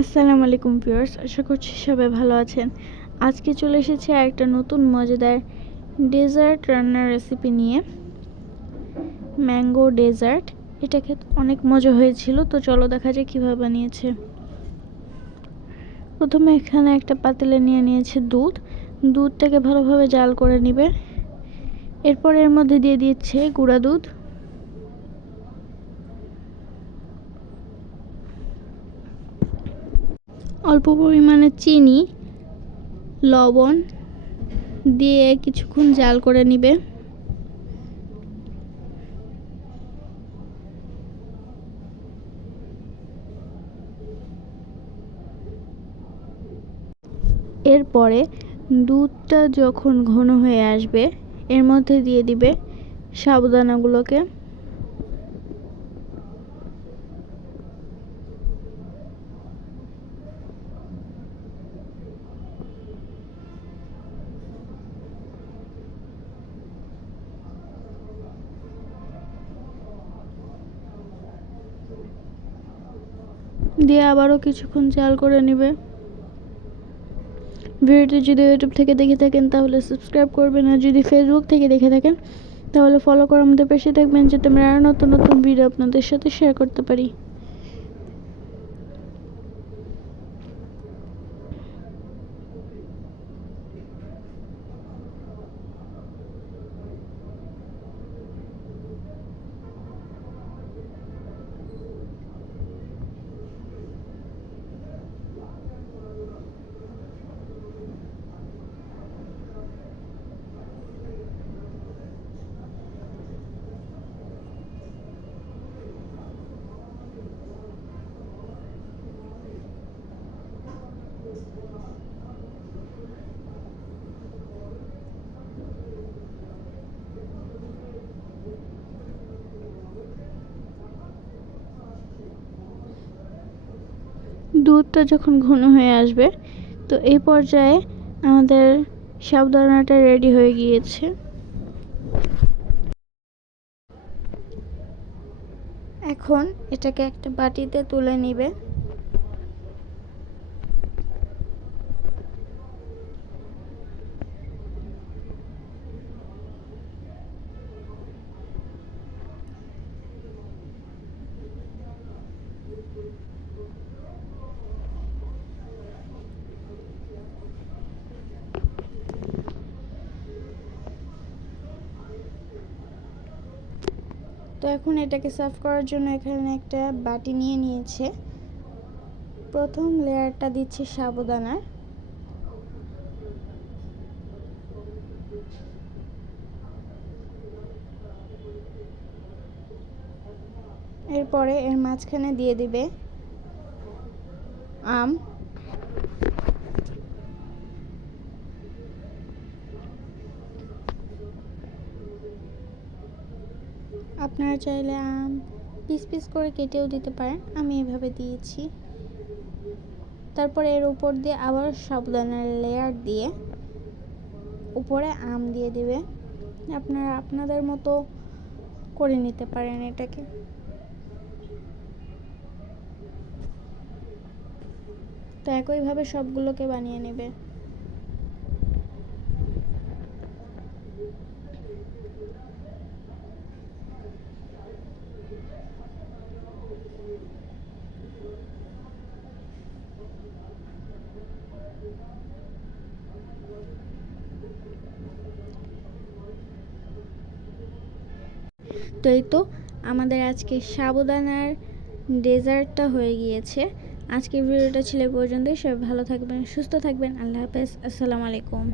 আসসালামু আলাইকুম ভিউয়ার্স, আশা করছি সবাই ভালো আছেন। আজকে চলে এসেছি একটা নতুন মজাদার ডেজার্ট রান্নার রেসিপি নিয়ে। ম্যাঙ্গো ডেজার্ট, এটা খেতে অনেক মজা হয়েছিল। তো চলো দেখা যাক কীভাবে বানিয়েছে। প্রথমে এখানে একটা পাতিলে নিয়ে নিয়েছে দুধটাকে ভালোভাবে জাল করে নিবে। এরপর এর মধ্যে দিয়ে দিচ্ছে গুঁড়া দুধ, অল্প পরিমাণে চিনি, লবণ দিয়ে কিছুক্ষণ জাল করে নিবে। এরপরে দুধটা যখন ঘন হয়ে আসবে এর মধ্যে দিয়ে দিবে সাবুদানাগুলোকে। দিয়ে আবারও কিছুক্ষণ জাল করে নেবে। ভিডিওটি যদি ইউটিউব থেকে দেখে থাকেন তাহলে সাবস্ক্রাইব করবেন, আর যদি ফেসবুক থেকে দেখে থাকেন তাহলে ফলো করে আমাদের পাশে থাকবেন, যাতে আমরা আরও নতুন নতুন ভিডিও আপনাদের সাথে শেয়ার করতে পারি। দুধটা যখন ঘন হয়ে আসবে তো এই পর্যায়ে আমাদের সাবুদানাটা রেডি হয়ে গিয়েছে। এখন এটাকে একটা বাটিতে তুলে নিবে। তো এখন এটাকে সার্ভ করার জন্য এখানে একটা বাটি নিয়ে নিয়েছে। প্রথম লেয়ারটা দিচ্ছে সাবুদানার, এরপরে এর মাঝখানে দিয়ে দিবে আম, আপনারা চাইলে আম পিস পিস করে কেটেও দিতে পারেন, আমি এভাবে দিয়েছি। তারপরে এর উপর দিয়ে আবার সাবুদানার লেয়ার দিয়ে উপরে আম দিয়ে দিবে। আপনারা আপনাদের মতো করে নিতে পারেন এটাকে। তো একইভাবে সবগুলোকে বানিয়ে নেবে। তো এই তো আমাদের আজকে সাবুদানার ডেজার্টটা হয়ে গিয়েছে। আজকের ভিডিওটা ছিল পর্যন্তই। সবাই ভালো থাকবেন, সুস্থ থাকবেন। আল্লাহ হাফেজ, আসসালামু আলাইকুম।